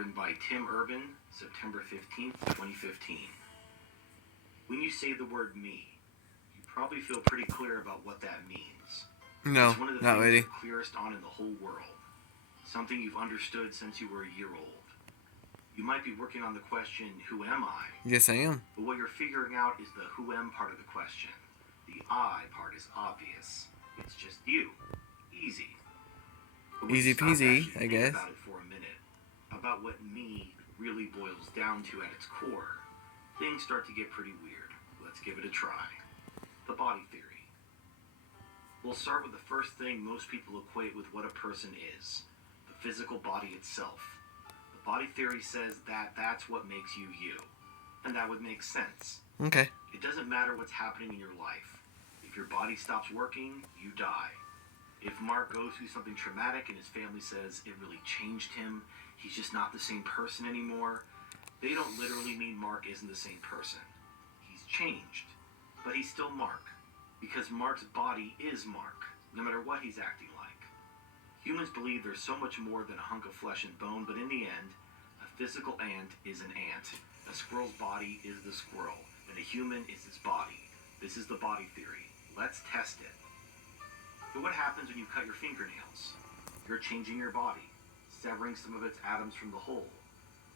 written by Tim Urban, September 15th, 2015. When you say the word me, you probably feel pretty clear about what that means. No, it's one of the not things really. you're clearest on in the whole world. Something you've understood since you were a year old. You might be working on the question, who am I? Yes, I am. But what you're figuring out is the who am part of the question. The I part is obvious. It's just you. Easy. But when Easy you stop to peasy, actually I think guess. about it for a minute, about what me really boils down to at its core, things start to get pretty weird. Let's give it a try. The body theory. We'll start with the first thing most people equate with what a person is. The physical body itself. The body theory says that that's what makes you you. And that would make sense. Okay. It doesn't matter what's happening in your life. If your body stops working, you die. If Mark goes through something traumatic and his family says it really changed him, he's just not the same person anymore, they don't literally mean Mark isn't the same person. He's changed. But he's still Mark. Because Mark's body is Mark, no matter what he's acting like. Humans believe there's so much more than a hunk of flesh and bone, but in the end, a physical ant is an ant. A squirrel's body is the squirrel, and a human is his body. This is the body theory. Let's test it. But what happens when you cut your fingernails? You're changing your body, severing some of its atoms from the whole.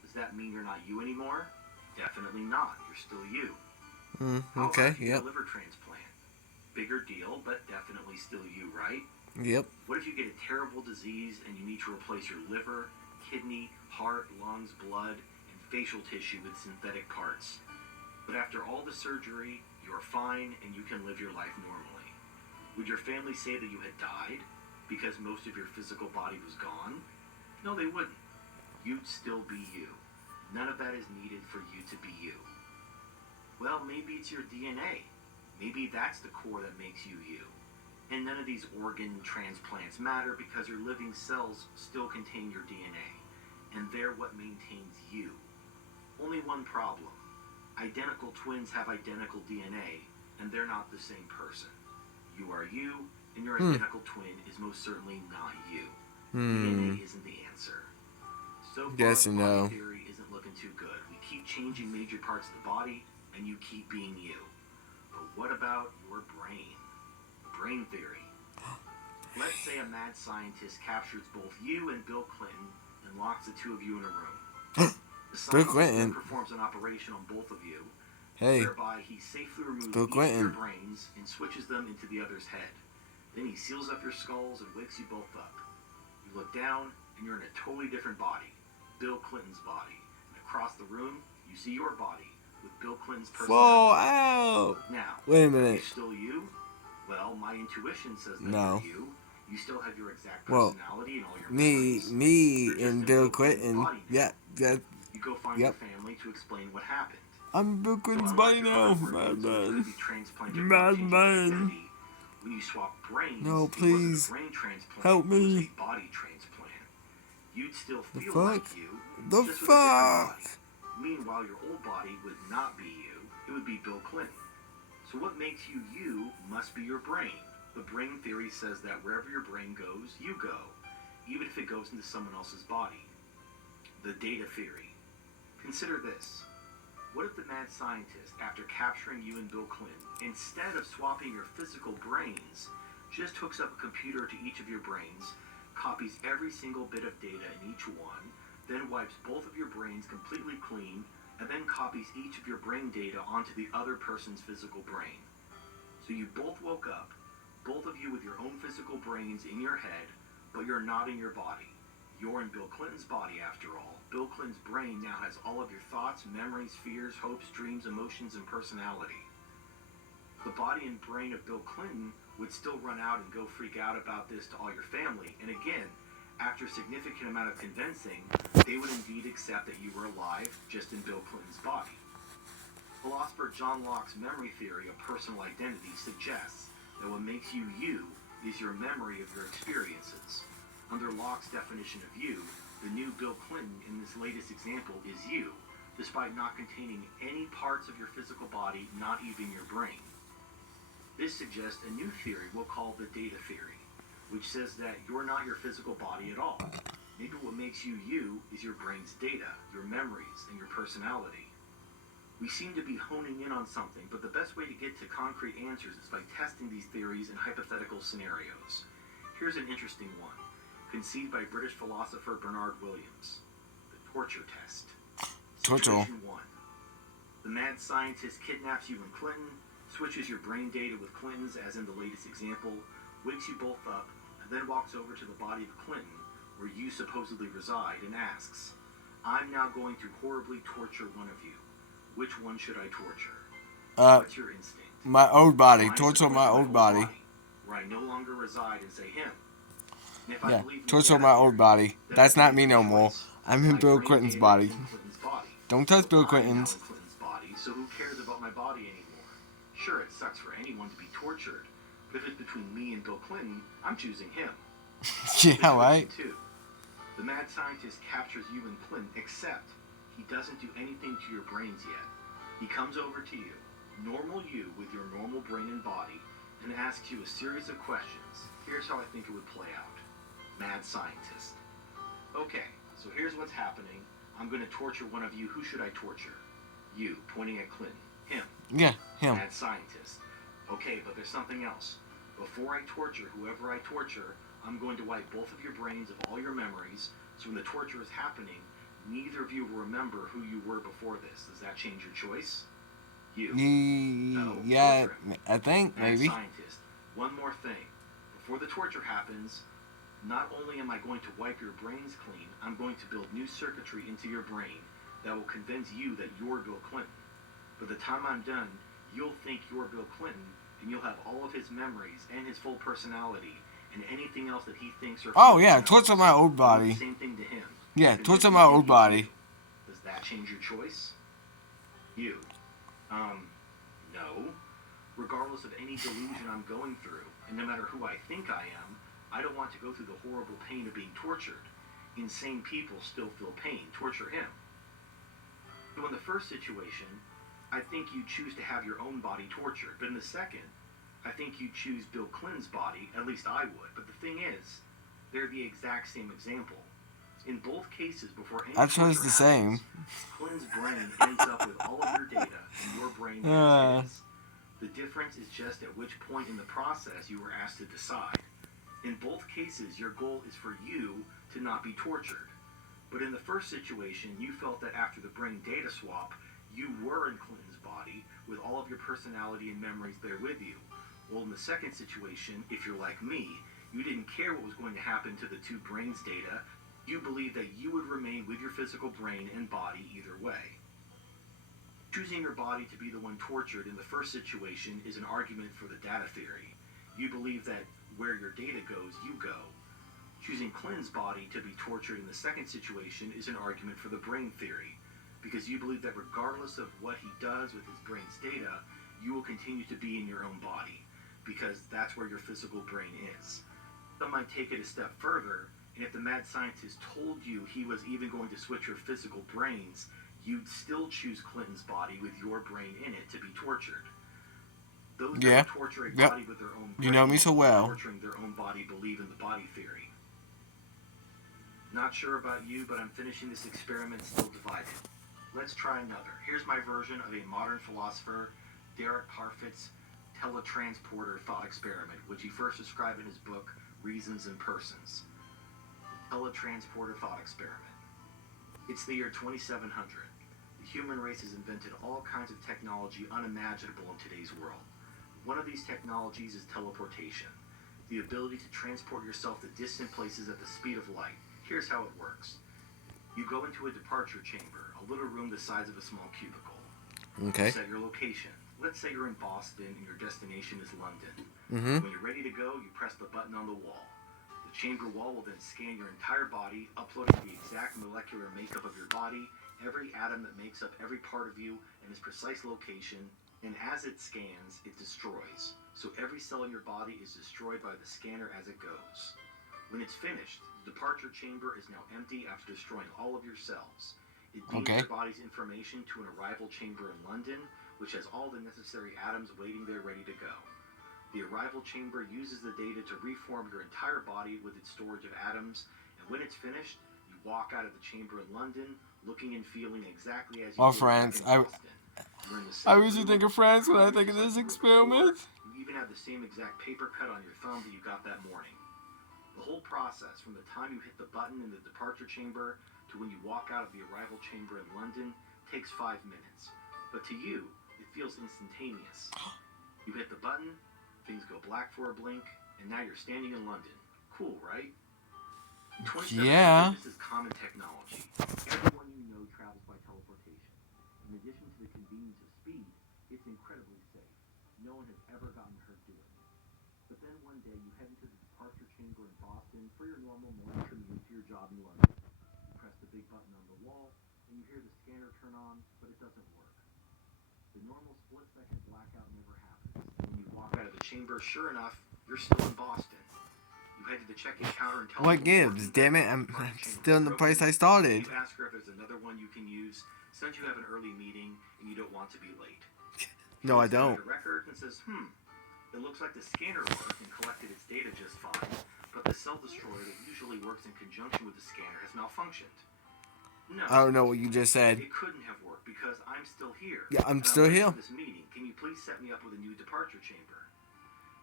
Does that mean you're not you anymore? Definitely not. You're still you. How Okay, about if you get yep. a liver transplant? Bigger deal, but definitely still you, right? Yep. What if you get a terrible disease and you need to replace your liver, kidney, heart, lungs, blood, and facial tissue with synthetic parts? But after all the surgery, you're fine and you can live your life normally. Would your family say that you had died because most of your physical body was gone? No, they wouldn't. You'd still be you. None of that is needed for you to be you. Well, maybe it's your DNA. Maybe that's the core that makes you you. And none of these organ transplants matter because your living cells still contain your DNA. And they're what maintains you. Only one problem. Identical twins have identical DNA, and they're not the same person. You are you, and your identical twin is most certainly not you. DNA isn't the answer. So far, Yes the and body no. theory isn't looking too good. We keep changing major parts of the body, and you keep being you. But what about your brain? Brain theory. Let's say a mad scientist captures both you and Bill Clinton and locks the two of you in a room. The scientist Clinton. then performs an operation on both of you, Hey, whereby he safely removes Bill each of your Clinton. brains and switches them into the other's head. Then he seals up your skulls and wakes you both up. You look down, and you're in a totally different body, Bill Clinton's body. And across the room, you see your body with Bill Clinton's Fall personality. out. Now, Wait a are minute. you still you? Well, my intuition says that No. you're you. You still have your exact Well, personality and all your Me, memories. me, You're just and in Bill Clinton's Clinton. body now. Yeah. You go find Yep. your family to explain what happened. I'm Bill So Clinton's unlike body your now. hardware Mad means that man. could be transplanted Mad without changing man. identity, when you swap brains, No, it please. wasn't a brain transplant, Help it was me. a body transplant. You'd still The feel fuck? like you, The just with a different fuck? body. Meanwhile, your old body would not be you, it would be Bill Clinton. So what makes you you must be your brain. The brain theory says that wherever your brain goes, you go, even if it goes into someone else's body. The data theory. Consider this. What if the mad scientist, after capturing you and Bill Clinton, instead of swapping your physical brains, just hooks up a computer to each of your brains, copies every single bit of data in each one, then wipes both of your brains completely clean, and then copies each of your brain data onto the other person's physical brain. So you both woke up, both of you with your own physical brains in your head, but you're not in your body. You're in Bill Clinton's body after all. Bill Clinton's brain now has all of your thoughts, memories, fears, hopes, dreams, emotions, and personality. The body and brain of Bill Clinton would still run out and go freak out about this to all your family. And again, after a significant amount of convincing, they would indeed accept that you were alive, just in Bill Clinton's body. Philosopher John Locke's memory theory of personal identity suggests that what makes you you is your memory of your experiences. Under Locke's definition of you, the new Bill Clinton in this latest example is you, despite not containing any parts of your physical body, not even your brain. This suggests a new theory we'll call the data theory, which says that you're not your physical body at all. Maybe what makes you you is your brain's data, your memories, and your personality. We seem to be honing in on something, but the best way to get to concrete answers is by testing these theories in hypothetical scenarios. Here's an interesting one, conceived by British philosopher Bernard Williams. The torture test. Torture. Situation 1. The mad scientist kidnaps you and Clinton, switches your brain data with Clinton's as in the latest example, wakes you both up, and then walks over to the body of Clinton, where you supposedly reside, and asks, I'm now going to horribly torture one of you. Which one should I torture? What's your instinct? My old body. Mine is to Torture my old body. where I no longer reside, and say him. And if Yeah, I believe in the torture data my old theory, body. then That's I not make me a no more. choice. I'm in My Bill brain Clinton's data body. is in Clinton's body. Don't touch So Bill I'm now Clinton's. in Clinton's body, so who cares about my body anymore? Sure, it sucks for anyone to be tortured, but if it's between me and Bill Clinton, I'm choosing him. Yeah, right? Situation 2. The mad scientist captures you and Clinton, except he doesn't do anything to your brains yet. He comes over to you, normal you with your normal brain and body, and asks you a series of questions. Here's how I think it would play out. Mad scientist. Okay, so here's what's happening. I'm going to torture one of you. Who should I torture? You, pointing at Clinton. Him. Yeah, him. Mad scientist. Okay, but there's something else. Before I torture whoever I torture, I'm going to wipe both of your brains of all your memories, so when the torture is happening, neither of you will remember who you were before this. Does that change your choice? You. No. Yeah, Torture him. I think, Mad maybe. scientist. One more thing. Before the torture happens, not only am I going to wipe your brains clean, I'm going to build new circuitry into your brain that will convince you that you're Bill Clinton. By the time I'm done, you'll think you're Bill Clinton, and you'll have all of his memories and his full personality and anything else that he thinks or Oh, feels yeah, knows. torture my old Do body. the same thing to him. Yeah, Convince torture him my that old he's body. you. Does that change your choice? You. No. Regardless of any delusion I'm going through, and no matter who I think I am, I don't want to go through the horrible pain of being tortured. Insane people still feel pain. Torture him. So in the first situation, I think you choose to have your own body tortured. But in the second, I think you choose Bill Clinton's body. At least I would. But the thing is, they're the exact same example. In both cases, before any I chose torture the same. happens, Clinton's brain ends up with all of your data, and your brain has his. The difference is just at which point in the process you were asked to decide. In both cases, your goal is for you to not be tortured. But in the first situation, you felt that after the brain data swap, you were in Clinton's body with all of your personality and memories there with you. Well, in the second situation, if you're like me, you didn't care what was going to happen to the two brains' data. You believed that you would remain with your physical brain and body either way. Choosing your body to be the one tortured in the first situation is an argument for the data theory. You believe that where your data goes, you go. Choosing Clinton's body to be tortured in the second situation is an argument for the brain theory, because you believe that regardless of what he does with his brain's data, you will continue to be in your own body, because that's where your physical brain is. Some might take it a step further, and if the mad scientist told you he was even going to switch your physical brains, you'd still choose Clinton's body with your brain in it to be tortured. Those that torture a body with their own brain, you know me so well. torturing their own body, believe in the body theory. Not sure about you, but I'm finishing this experiment still divided. Let's try another. Here's my version of a modern philosopher, Derek Parfit's teletransporter thought experiment, which he first described in his book, Reasons and Persons. Teletransporter thought experiment. It's the year 2700. The human race has invented all kinds of technology unimaginable in today's world. One of these technologies is teleportation, the ability to transport yourself to distant places at the speed of light. Here's how it works. You go into a departure chamber, a little room the size of a small cubicle. Okay. You set your location. Let's say you're in Boston and your destination is London. Mm-hmm. When you're ready to go, you press the button on the wall. The chamber wall will then scan your entire body, uploading the exact molecular makeup of your body, every atom that makes up every part of you, and its precise location. And as it scans, it destroys. So every cell in your body is destroyed by the scanner as it goes. When it's finished, the departure chamber is now empty after destroying all of your cells. It beams your body's information to an arrival chamber in London, which has all the necessary atoms waiting there ready to go. The arrival chamber uses the data to reform your entire body with its storage of atoms, and when it's finished, walk out of the chamber in London looking and feeling exactly as you Or did France. back in Boston. You're in the I same usually room, think of France when I hungry think of just this like you were before. experiment. You even have the same exact paper cut on your thumb that you got that morning. The whole process, from the time you hit the button in the departure chamber to when you walk out of the arrival chamber in London, takes 5 minutes. But to you, it feels instantaneous. You hit the button, things go black for a blink, and now you're standing in London. Cool, right? In 2700, Yeah. this is common technology. Everyone you know travels by teleportation. In addition to the convenience of speed, it's incredibly safe. No one has ever gotten hurt doing it. But then one day you head into the departure chamber in Boston for your normal morning commute to your job in London. You press the big button on the wall, and you hear the scanner turn on, but it doesn't work. The normal split-second blackout never happens. When you walk out of the chamber, sure enough, you're still in Boston. You head to the check-in counter and tell What them gives? Damn it, I'm still in the place I started. You ask her if there's another one you can use, since you have an early meeting and you don't want to be late. No, I She looks down don't. at your record and says, it looks like the scanner worked and collected its data just fine, but the cell destroyer that usually works in conjunction with the scanner has malfunctioned. No. I don't know what you just said. It couldn't have worked because I'm still here. Yeah, I'm and still late here. for this meeting. Can you please set me up with a new departure chamber?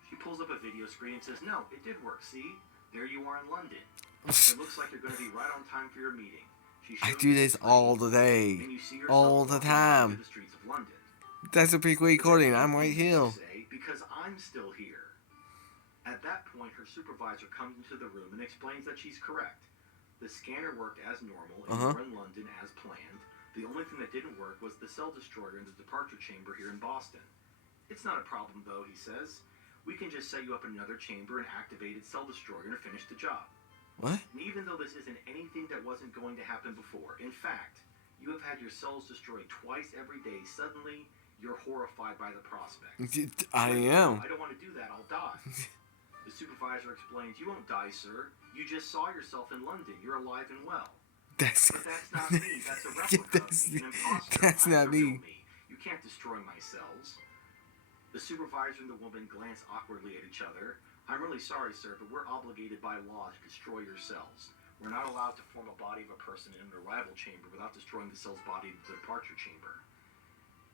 She pulls up a video screen and says, no, it did work, see? There you are in London. It looks like you're going to be right on time for your meeting. She I shows do you this screen, all the day. and you see All yourself the walking time. through the streets of London. That's a pre-recording. I'm right You here. say, because I'm still here. At that point, her supervisor comes into the room and explains that she's correct. The scanner worked as normal and you were in London as planned. The only thing that didn't work was the cell destroyer in the departure chamber here in Boston. It's not a problem, though, he says. We can just set you up in another chamber and activate its cell destroyer to finish the job. What? And even though this isn't anything that wasn't going to happen before, in fact, you have had your cells destroyed twice every day, suddenly you're horrified by the prospect. I am. I don't want to do that, I'll die. The supervisor explains, you won't die, sir. You just saw yourself in London. You're alive and well. That's But that's not me. That's a replica of me, an imposter. that's I'm not the real me. You can't destroy my cells. The supervisor and the woman glance awkwardly at each other. I'm really sorry, sir, but we're obligated by law to destroy your cells. We're not allowed to form a body of a person in an arrival chamber without destroying the cell's body in the departure chamber.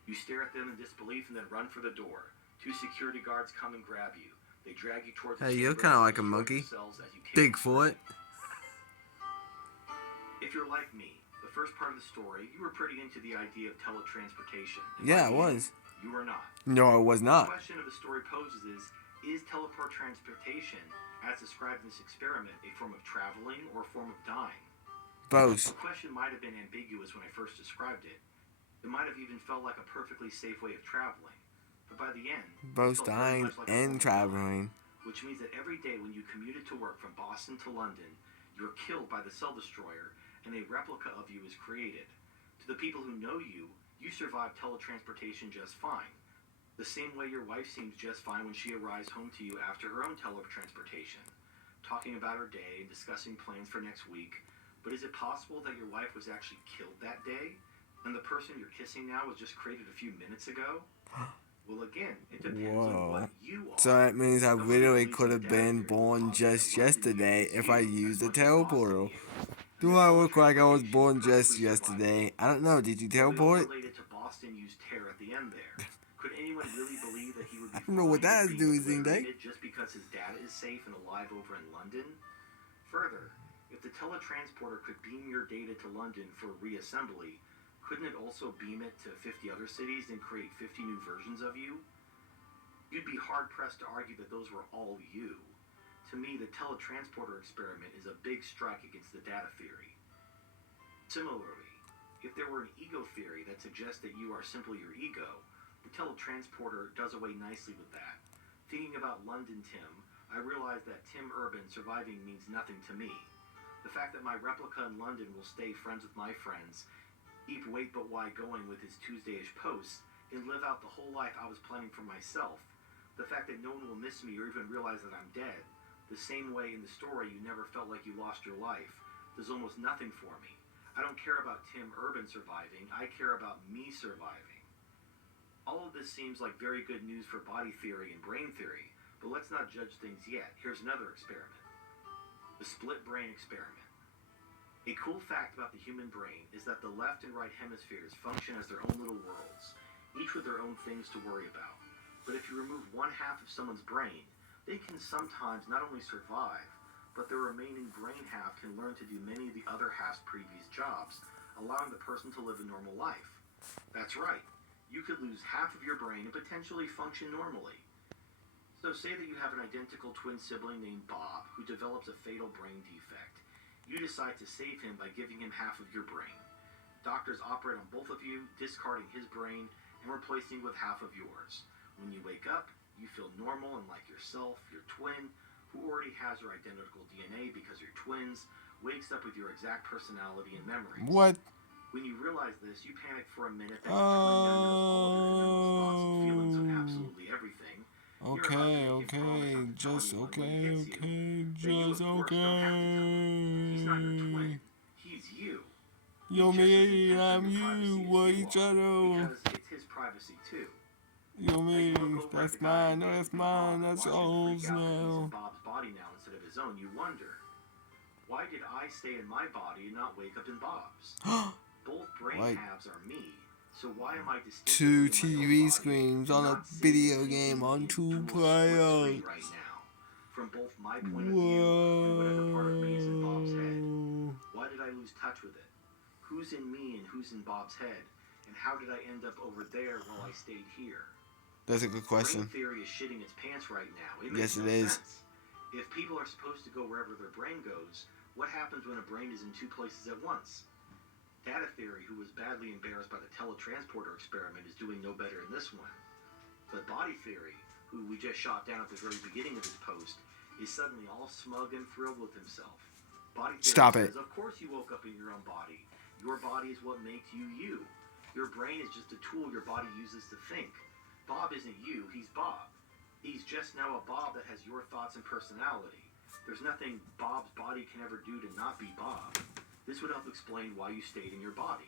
You stare at them in disbelief and then run for the door. 2 security guards come and grab you. They drag you towards the Hey, you're chamber kinda and like a destroy monkey. your cells as you take Bigfoot. If you're like me, the first part of the story, you were pretty into the idea of teletransportation. Yeah, I was. You were not. No, I was The not. question of the story poses is teleport transportation, as described in this experiment, a form of traveling or a form of dying? Both. The question might have been ambiguous when I first described it. It might have even felt like a perfectly safe way of traveling. But by the end, it Both felt very dying much like a form and of traveling. dying, which means that every day when you commuted to work from Boston to London, you're killed by the cell destroyer and a replica of you is created. To the people who know you, you survive teletransportation just fine. The same way your wife seems just fine when she arrives home to you after her own teletransportation, talking about her day and discussing plans for next week. But is it possible that your wife was actually killed that day, and the person you're kissing now was just created a few minutes ago? Well, again, it depends on what you are. So that means I Some literally people could believe have in been data born theory will just cause that London yesterday is if you I as used the much as Boston teleportal. is. Do I look like I was born just yesterday? I don't know. Did you We all teleport? related to Boston used terror at the end there. Could anyone really believe that he would be I don't know what fine that has with to do being with anything. obliterated just because his data is safe and alive over in London? Further, if the teletransporter could beam your data to London for reassembly, couldn't it also beam it to 50 other cities and create 50 new versions of you? You'd be hard-pressed to argue that those were all you. To me, the teletransporter experiment is a big strike against the data theory. Similarly, if there were an ego theory that suggests that you are simply your ego, the teletransporter does away nicely with that. Thinking about London Tim, I realized that Tim Urban surviving means nothing to me. The fact that my replica in London will stay friends with my friends, keep Wait But Why going with his Tuesday-ish posts, and live out the whole life I was planning for myself. The fact that no one will miss me or even realize that I'm dead, the same way in the story you never felt like you lost your life, does almost nothing for me. I don't care about Tim Urban surviving, I care about me surviving. All of this seems like very good news for body theory and brain theory, but let's not judge things yet. Here's another experiment. The split brain experiment. A cool fact about the human brain is that the left and right hemispheres function as their own little worlds, each with their own things to worry about. But if you remove one half of someone's brain, they can sometimes not only survive, but their remaining brain half can learn to do many of the other half's previous jobs, allowing the person to live a normal life. That's right. You could lose half of your brain and potentially function normally. So say that you have an identical twin sibling named Bob who develops a fatal brain defect. You decide to save him by giving him half of your brain. Doctors operate on both of you, discarding his brain and replacing it with half of yours. When you wake up, you feel normal and like yourself. Your twin, who already has your identical DNA because you're twins, wakes up with your exact personality and memories. What? When you realize this, you panic for a minute that your twin now knows all of your innermost thoughts and feelings on absolutely everything. You're about to make him promise not to tell anyone when he hits you. That you, of course, don't have to tell him. He's not your twin. He's you. He's Yo, just as me, intense on I'm your privacy you. as What you each are, other? because it's his privacy too. Yo, As you me, look over at that's the guy mine. who No, gave that's you Bob mine. and That's watch him yours freak out that he's in now. Bob's body now instead of his own, you wonder, why did I stay in my body and not wake up in Bob's? Both brain Like halves are me, so why am I two distinctively in my own TV body screens and on a not sitting video and game thinking on in 2 dual split screen players. right now? From both my point of view and whatever part of me is in Bob's head. Whoa. Why did I lose touch with it? Who's in me and who's in Bob's head? And how did I end up over there while I stayed here? That's a good question. Brain theory is shitting its pants right now. It Yes, makes no it is. sense. If people are supposed to go wherever their brain goes, what happens when a brain is in two places at once? Data theory, who was badly embarrassed by the teletransporter experiment, is doing no better in this one. But body theory, who we just shot down at the very beginning of his post, is suddenly all smug and thrilled with himself. Body theory Stop it. says, of course you woke up in your own body. Your body is what makes you you. Your brain is just a tool your body uses to think. Bob isn't you, he's Bob. He's just now a Bob that has your thoughts and personality. There's nothing Bob's body can ever do to not be Bob. This would help explain why you stayed in your body.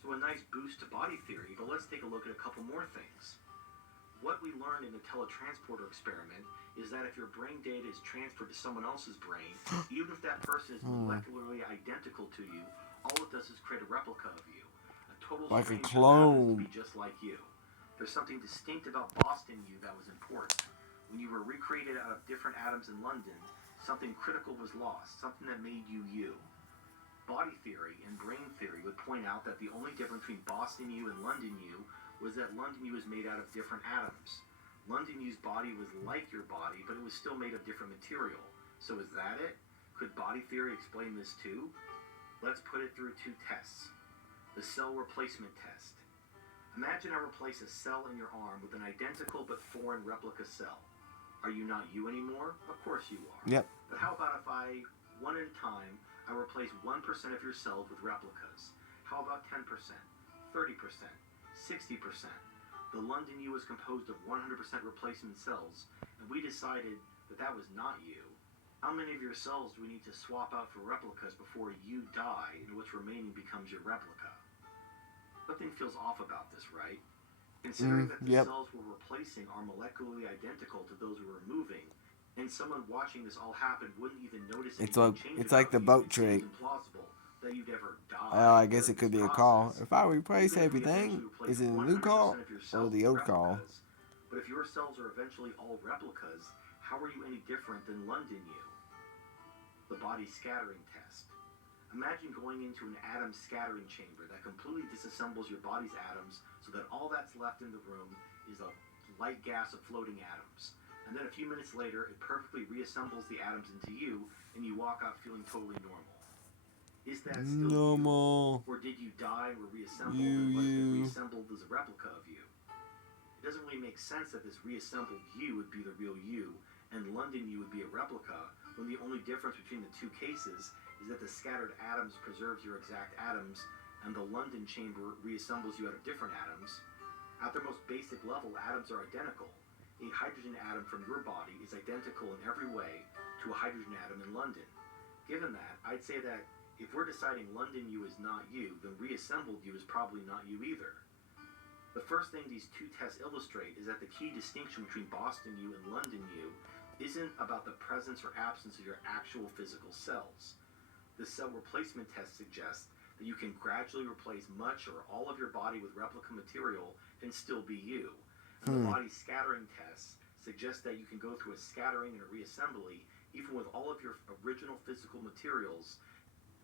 So a nice boost to body theory, but let's take a look at a couple more things. What we learned in the teletransporter experiment is that if your brain data is transferred to someone else's brain, even if that person is molecularly identical to you, all it does is create a replica of you. A total Like a stranger clone. happens to be just like you. There's something distinct about Boston you that was important. When you were recreated out of different atoms in London, something critical was lost, something that made you you. Body theory and brain theory would point out that the only difference between Boston you and London you was that London you was made out of different atoms. London you's body was like your body, but it was still made of different material. So is that it? Could body theory explain this too? Let's put it through two tests. The cell replacement test. Imagine I replace a cell in your arm with an identical but foreign replica cell. Are you not you anymore? Of course you are. Yep. But how about if I, one at a time, I replace 1% of your cells with replicas? How about 10%, 30%, 60%? The London you was composed of 100% replacement cells, and we decided that that was not you. How many of your cells do we need to swap out for replicas before you die and what's remaining becomes your replica? Something feels off about this, right? Considering that the yep. cells we're replacing are molecularly identical to those we're removing, and someone watching this all happen wouldn't even notice anything change It's like the about boat you, it trick. seems implausible that you'd ever die. I guess it during could this be a call. process. If I replace Even if we everything, eventually replace is it a 100% new call of your or cells the with old call? replicas, but if your cells are eventually all replicas, how are you any different than London you? The body scattering test. Imagine going into an atom scattering chamber that completely disassembles your body's atoms so that all that's left in the room is a light gas of floating atoms. And then a few minutes later, it perfectly reassembles the atoms into you, and you walk out feeling totally normal. Is that still Normal. you? Or did you die and were reassembled, and what has been reassembled is a replica of you? It doesn't really make sense that this reassembled you would be the real you, and London you would be a replica, when the only difference between the two cases is that the scattered atoms preserves your exact atoms, and the London chamber reassembles you out of different atoms. At their most basic level, atoms are identical. A hydrogen atom from your body is identical in every way to a hydrogen atom in London. Given that, I'd say that if we're deciding London you is not you, then reassembled you is probably not you either. The first thing these two tests illustrate is that the key distinction between Boston you and London you isn't about the presence or absence of your actual physical cells. The cell replacement test suggests that you can gradually replace much or all of your body with replica material and still be you. And the body scattering test suggests that you can go through a scattering and a reassembly even with all of your original physical materials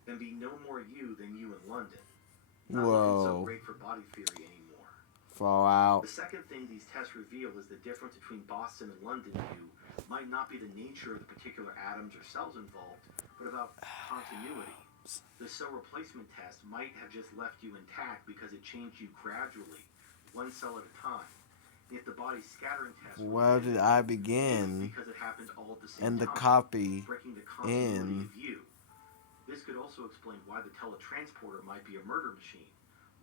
and be no more you than you in London. Not looking so great for body theory anymore. Fall out. The second thing these tests reveal is the difference between Boston and London you might not be the nature of the particular atoms or cells involved, but about continuity. The cell replacement test might have just left you intact because it changed you gradually, one cell at a time. If the body scattering test, Where did I begin? Because it happened all at the same And the time, copy breaking the continuity in. of you. This could also explain why the teletransporter might be a murder machine.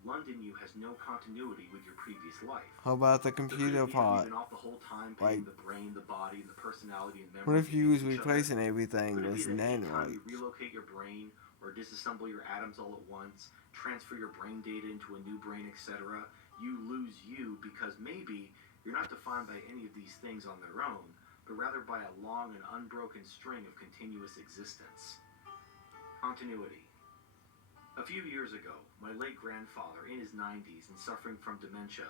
London you has no continuity with your previous life. How about the computer part? Been off the whole time, Like, the brain, the body, and the personality and memory. what if you was replacing everything with nanoids? You relocate your brain or disassemble your atoms all at once, transfer your brain data into a new brain, etc. You lose you because maybe you're not defined by any of these things on their own, but rather by a long and unbroken string of continuous existence. Continuity. A few years ago, my late grandfather, in his 90s and suffering from dementia,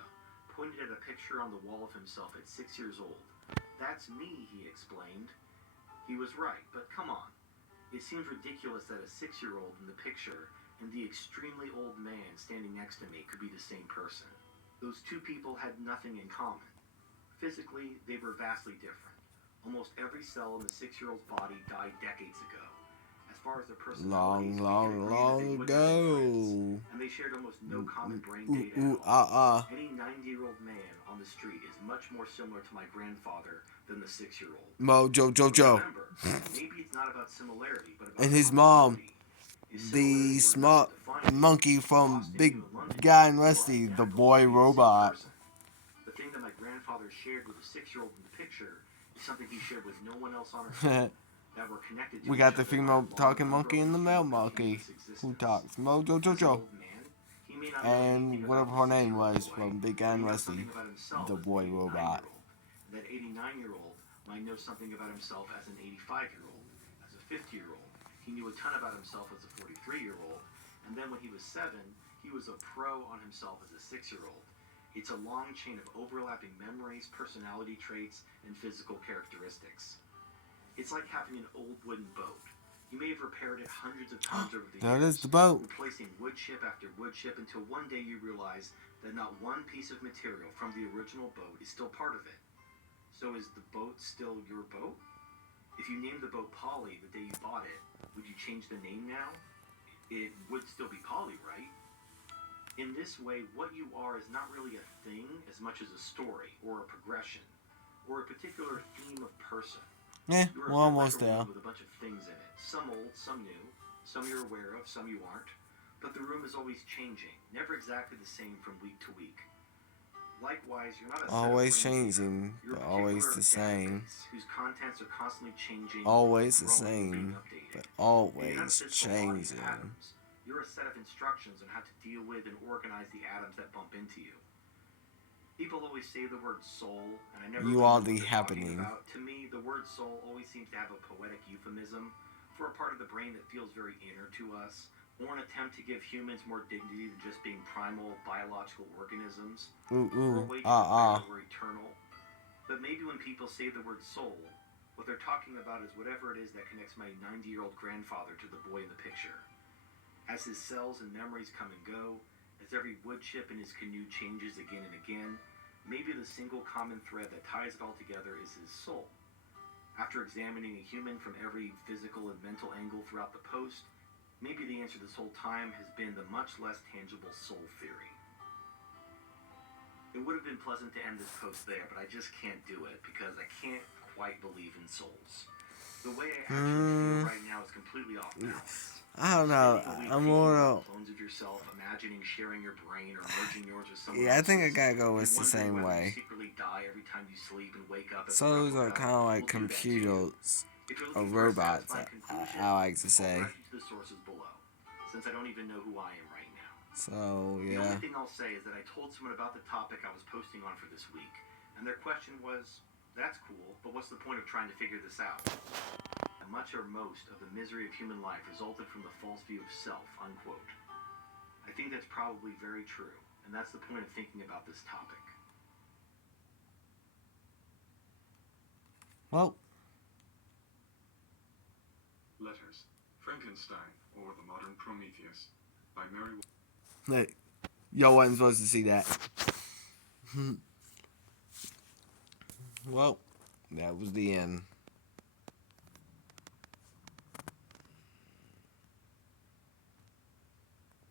pointed at a picture on the wall of himself at 6 years old. "That's me," he explained. He was right, but come on. It seems ridiculous that a 6-year-old in the picture and the extremely old man standing next to me could be the same person. Those two people had nothing in common. Physically, they were vastly different. Almost every cell in the 6-year-old's body died decades ago. As far as their personalities, long ago. And they shared almost no common brain data at all. Any 90-year-old man on the street is much more similar to my grandfather than the 6-year-old. Mojo Jojo. Remember, maybe it's not about similarity, but about and his mom, the smart monkey from Big Guy and Rusty, the boy robot. The thing that my grandfather shared with the 6-year-old in the picture is something he shared with no one else on earth. That were connected to We got the female talking monkey and the male monkey who talks. Mojo Jojo. And whatever her name was from Big Guy and Rusty, the boy robot. That 89-year-old might know something about himself as an 85-year-old, as a 50-year-old. He knew a ton about himself as a 43-year-old, and then when he was 7, he was a pro on himself as a 6-year-old. It's a long chain of overlapping memories, personality traits, and physical characteristics. It's like having an old wooden boat. You may have repaired it hundreds of times over the years. That is the boat. Replacing wood chip after wood chip until one day you realize that not one piece of material from the original boat is still part of it. So is the boat still your boat? If you named the boat Polly the day you bought it, would you change the name now? It would still be Polly, right? In this way, what you are is not really a thing as much as a story, or a progression, or a particular theme of person. Yeah, we're almost there. With a bunch of things in it. Some old, some new, some you're aware of, some you aren't. But the room is always changing, never exactly the same from week to week. Likewise, you're not a always changing, but always the same. Whose contents are constantly changing. Always the same, but always changing. You're a set of instructions on how to deal with and organize the atoms that bump into you. People always say the word soul, and I never You really are know the what they're happening. talking about. To me, the word soul always seems to have a poetic euphemism for a part of the brain that feels very inner to us, or an attempt to give humans more dignity than just being primal biological organisms, or a way to we're eternal. But maybe when people say the word soul, what they're talking about is whatever it is that connects my 90-year-old grandfather to the boy in the picture. As his cells and memories come and go, as every wood chip in his canoe changes again and again, maybe the single common thread that ties it all together is his soul. After examining a human from every physical and mental angle throughout the post, maybe the answer this whole time has been the much less tangible soul theory. It would have been pleasant to end this post there, but I just can't do it because I can't quite believe in souls. The way I actually feel right now is completely off balance. I don't know. I'm more. Clones of yourself, imagining sharing your brain or merging yours with someone Yeah, I think I else's. gotta go with the Wondering same whether way. you secretly die every time you sleep and wake up as a Souls are replica. kind of like We'll do that to you. computers If you're or looking for a robots. satisfying conclusion, I like to say. I'll direct you to the sources below, since I don't even know who I am right now. So The yeah. only thing I'll say is that I told someone about the topic I was posting on for this week, and their question was, "That's cool, but what's the point of trying to figure this out?" And that much or most of the misery of human life resulted from the false view of self, unquote. I think that's probably very true, and that's the point of thinking about this topic. Well, Letters, Frankenstein, or The Modern Prometheus, by Mary... look, y'all wasn't supposed to see that. Well, that was the end.